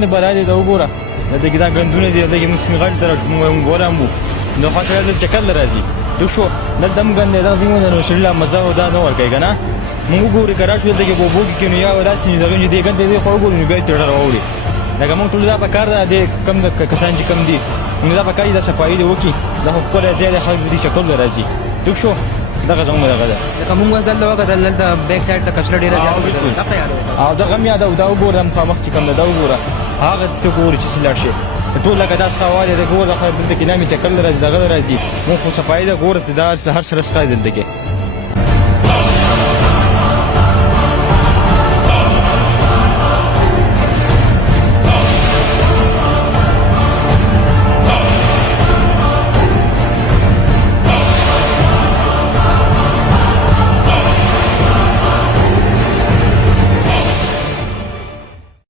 غند بلا دې دا وګوره دغه دا غندونه دي دغه موږ سنغال ته راځو موږ ګورامو نو خاطر دې چکر لرازي دو شو دلته موږ غند دا وینو نو شله مزه او دا نو ورګي کنه موږ ګوري کرا شو دغه بوبو کې نو یا وراسي دغه دې غند دې خو ګورو نو به تر راوړي لکه موږ ټول دا په کار ده کم کسان چې کم دي موږ دا په کار دا صفایي دی وکي دا خو خپل زیاده خلک دې شکل لرازي دو شو دغه زموږ دغه ده لکه موږ دلته وکړل دلته بیک سایډ ته کچره ډیره زیاته ده او دغه میا دا وګورم مخامخ چې کوم دا وګوره هغه ته ګوري چې سلاړ شي ټول لکه داس خواله د ګور د خپل دلته کې نامي چکل راځي دغه راځي مو خو صفایي دا ګور ته دا هر سره سره دلته کې